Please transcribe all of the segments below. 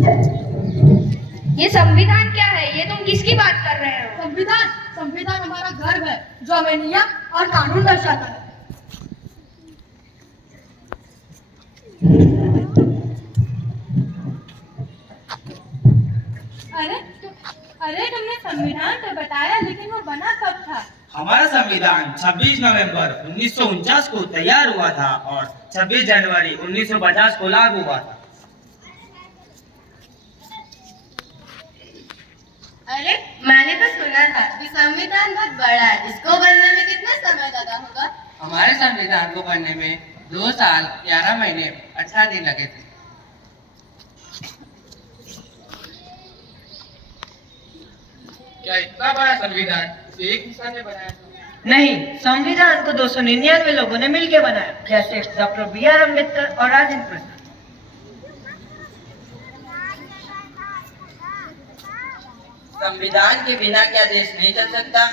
ये संविधान क्या है? ये तुम किसकी बात कर रहे हो? संविधान हमारा गर्व है जो हमें नियम और कानून दर्शाता है। अरे तुमने संविधान तो बताया, लेकिन वो बना कब था? हमारा संविधान 26 नवंबर 1949 को तैयार हुआ था और 26 जनवरी 1950 को लागू हुआ था। अरे मैंने तो सुना था कि संविधान बहुत बड़ा है, इसको बनने में कितना समय लगा होगा? हमारे संविधान को बनने में 2 साल 11 महीने 18 दिन लगे थे। क्या इतना बड़ा संविधान एक इंसान ने बनाया था? नहीं, संविधान को 299 लोगों ने मिलकर बनाया, जैसे डॉक्टर B.R. अम्बेडकर और राजेंद्र प्रसाद। संविधान के बिना क्या देश नहीं चल सकता?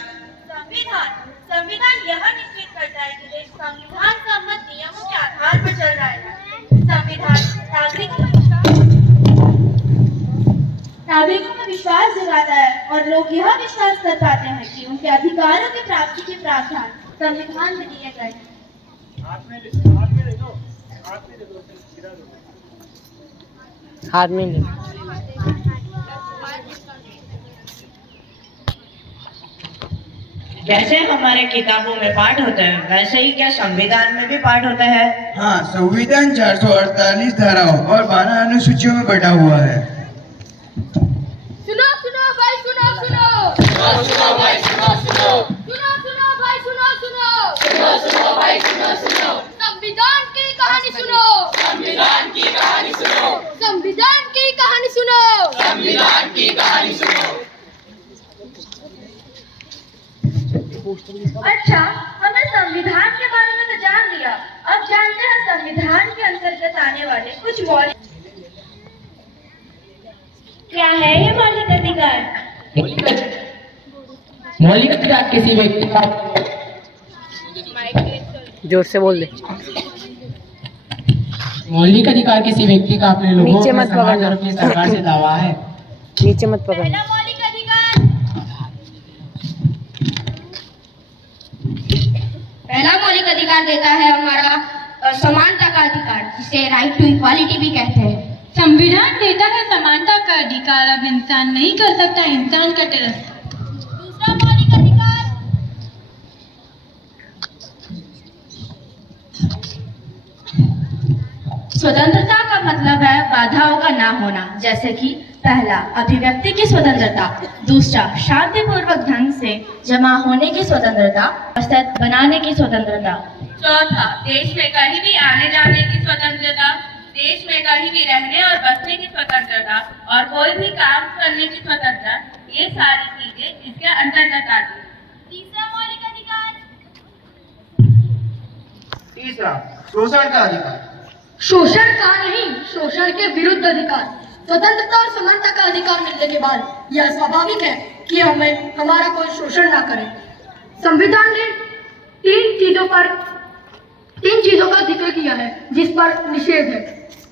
संविधान यह निश्चित करता है कि देश संविधान सम्मत नियमों के आधार पर चल रहा है। संविधान नागरिकों में विश्वास दिलाता है और लोग यह विश्वास कर पाते हैं कि उनके अधिकारों की प्राप्ति के प्रावधान संविधान में दिए गए हैं। हाथ में नहीं। जैसे हमारे किताबों में पाठ होता है, वैसे ही क्या संविधान में भी पाठ होता है? हाँ, संविधान 448 धाराओं और 12 अनुसूचियों में बटा हुआ है। सुनो भाई, सुनो भाई, सुनो। संविधान की कहानी सुनो। संविधान की कहानी सुनो। संविधान की कहानी सुनो। संविधान की कहानी सुनो। अच्छा, हमने संविधान के बारे में तो जान लिया, अब जानते हैं संविधान के अंतर्गत आने वाले कुछ मौलिक। क्या है ये मौलिक अधिकार? मौलिक अधिकार किसी व्यक्ति का, जोर से बोल दे। मौलिक अधिकार किसी व्यक्ति का अपने लोगों, नीचे अपने मत समाज पकड़ना। और अपनी सरकार से दावा है। नीचे मत पकड़। पहला मौलिक अधिकार। पहला मौलिक अधिकार देता है हमारा समानता का अधिकार, जिसे राइट टू इक्वालिटी भी कहते हैं। संविधान देता है समानता का अधिकार। अब इंसान नहीं कर सकता इंसान का तिरस्कार। दूसरा मौलिक अधिकार। स्वतंत्रता का मतलब है बाधाओं का ना होना, जैसे कि पहला अभिव्यक्ति की स्वतंत्रता, दूसरा शांतिपूर्वक ढंग से जमा होने की स्वतंत्रता, औसत बनाने की स्वतंत्रता, चौथा देश में कहीं भी आने जाने की स्वतंत्रता, देश में कहीं भी रहने और बसने की स्वतंत्रता और कोई भी काम करने की स्वतंत्रता, ये सारी चीजें इसके अंतर्गत आती हैं। तीसरा मौलिक अधिकार। तीसरा, शोषण का अधिकार। शोषण का नहीं, शोषण के विरुद्ध अधिकार। स्वतंत्रता और समानता का अधिकार मिलने के बाद यह स्वाभाविक है कि हमें हमारा कोई शोषण ना करे। संविधान ने तीन चीजों का जिक्र किया है जिस पर निषेध है।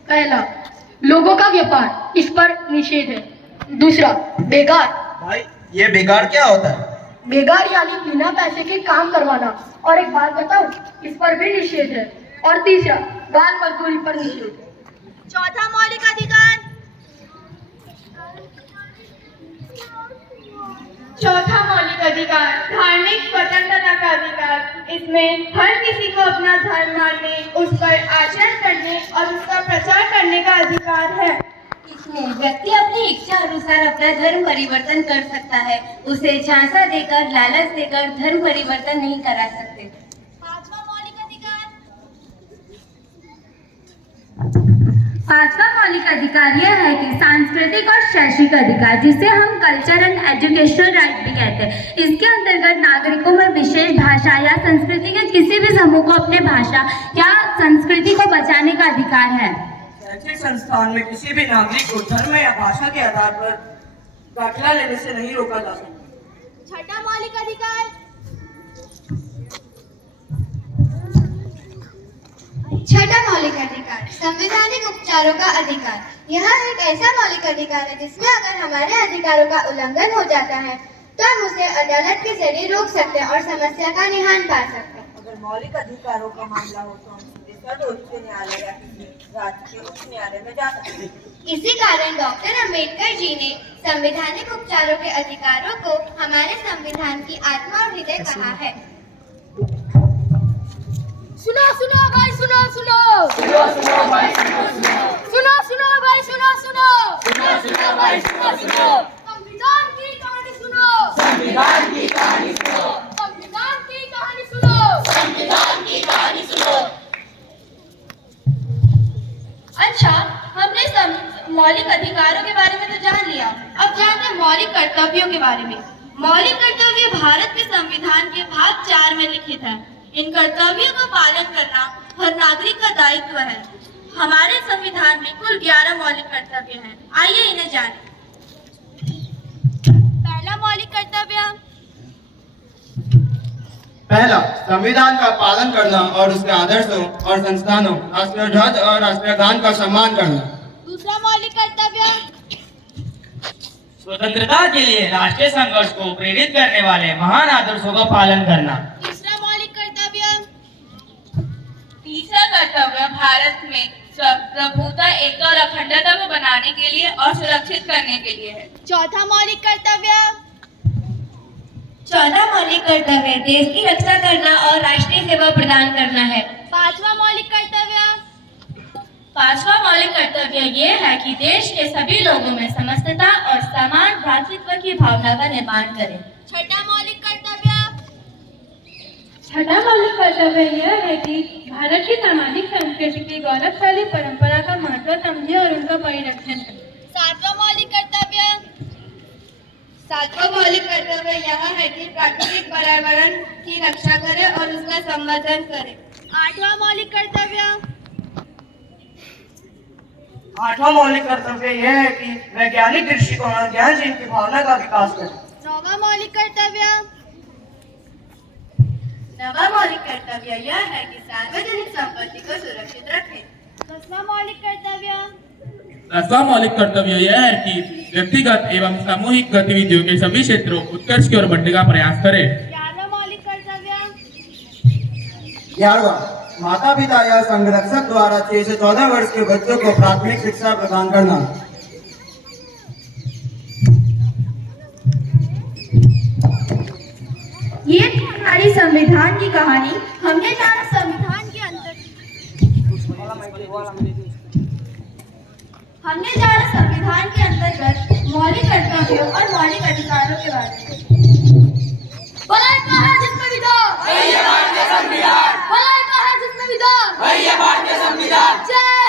पहला, लोगों का व्यापार, इस पर निषेध है। दूसरा, बेकार। भाई, ये बेकार क्या होता है? बेकार यानी बिना पैसे के काम करवाना। और एक बात बताऊं, इस पर भी निषेध है। और तीसरा, बाल मजदूरी पर निषेध है। चौथा मौलिक अधिकार। चौथा मौलिक अधिकार धार्मिक स्वतंत्रता का अधिकार। इसमें हर किसी को अपना धर्म मानने, उस पर आचरण करने और उसका प्रचार करने का अधिकार है। इसमें व्यक्ति अपनी इच्छा अनुसार अपना धर्म परिवर्तन कर सकता है। उसे झांसा देकर, लालच देकर धर्म परिवर्तन नहीं करा सकते। पांचवा मौलिक अधिकार। पांचवा मौलिक अधिकार यह है कि सांस्कृतिक और शैक्षिक अधिकार, जिसे हम कल्चर एंड एजुकेशनल राइट भी कहते हैं। इसके अंतर्गत नागरिकों में विशेष भाषा या संस्कृति के किसी भी समूह को अपने भाषा या संस्कृति को बचाने का अधिकार है। शैक्षिक संस्थान में किसी भी नागरिक को धर्म या भाषा के आधार पर दाखिला लेने से नहीं रोका जा सकता। छठा मौलिक अधिकार। छठा मौलिक अधिकार संवैधानिक उपचारों का अधिकार। यह एक ऐसा मौलिक अधिकार है जिसमें अगर हमारे अधिकारों का उल्लंघन हो जाता है तो हम उसे अदालत के जरिए रोक सकते हैं और समस्या का निदान पा सकते हैं। अगर मौलिक अधिकारों का मामला हो तो हम सीधे सर्वोच्च उच्च न्यायालय या किसी राज्य के उच्च न्यायालय में जा सकते हैं। इसी कारण डॉक्टर अंबेडकर जी ने संवैधानिक उपचारों के अधिकारों को हमारे संविधान की आत्मा और हृदय कहा है। सुनो सुनो भाई सुनो सुनो सुनो सुनो भाई सुनो सुनो सुनो सुनो भाई सुनो सुनो सुनो सुनो भाई सुनो सुनो संविधान की कहानी सुनो संविधान की कहानी सुनो संविधान की कहानी सुनो संविधान की कहानी सुनो। अच्छा, हमने मौलिक अधिकारों के बारे में तो जान लिया, अब जानते हैं मौलिक कर्तव्यों के बारे में। मौलिक कर्तव्य भारत के संविधान के भाग 4 में लिखित है। इन कर्तव्यों का पालन करना हर नागरिक का दायित्व है। हमारे संविधान में कुल 11 मौलिक कर्तव्य हैं। आइए इन्हें जानें। पहला मौलिक कर्तव्य। पहला, संविधान का पालन करना और उसके आदर्शों और संस्थानों, राष्ट्रीय ध्वज और राष्ट्रीय गान का सम्मान करना। दूसरा मौलिक कर्तव्य। स्वतंत्रता के लिए राष्ट्रीय संघर्ष को प्रेरित करने वाले महान आदर्शों का पालन करना। तीसरा मौलिक कर्तव्य। तीसरा कर्तव्य भारत में प्रभुता, एकता और अखंडता को बनाने के लिए और सुरक्षित करने के लिए है। चौथा मौलिक कर्तव्य। चौथा मौलिक कर्तव्य देश की रक्षा करना और राष्ट्रीय सेवा प्रदान करना है। पांचवा मौलिक कर्तव्य। पांचवा मौलिक कर्तव्य ये है कि देश के सभी लोगों में समस्तता और समान भ्रातृत्व की भावना का निर्माण करें। छठा मौलिक कर्तव्य। छठा मौलिक कर्तव्य यह है कि भारत की सामाजिक संस्कृति की गौरवशाली परंपरा का महत्व समझे और उनका परिरक्षण करें। सातवां मौलिक कर्तव्य। सातवां मौलिक कर्तव्य यह है कि प्राकृतिक पर्यावरण की रक्षा करें और उसका संवर्धन करें। आठवां मौलिक कर्तव्य। आठवां मौलिक कर्तव्य यह है कि वैज्ञानिक दृष्टिकोण और ज्ञानहीन की भावना का विकास करें। नौवां मौलिक कर्तव्य। नौवां मौलिक कर्तव्य यह है कि सार्वजनिक संपत्ति को सुरक्षित रखें। 10वां मौलिक कर्तव्य। 10वां मौलिक कर्तव्य यह है कि व्यक्तिगत एवं सामूहिक गतिविधियों के सभी क्षेत्रों उत्कर्ष की ओर बढ़ने का प्रयास करें। 11वां मौलिक कर्तव्य। 11वां, माता पिता या संरक्षक द्वारा 6 से 14 वर्ष के बच्चों को प्राथमिक शिक्षा प्रदान करना। ये थी हमारी संविधान की कहानी। हमने जाना संविधान के अंदर मौलिक कर्तव्यों और मौलिक अधिकारों के बारे में। भलाई का है जिसमें विधान, भलाई का है जिसमें विधान, जय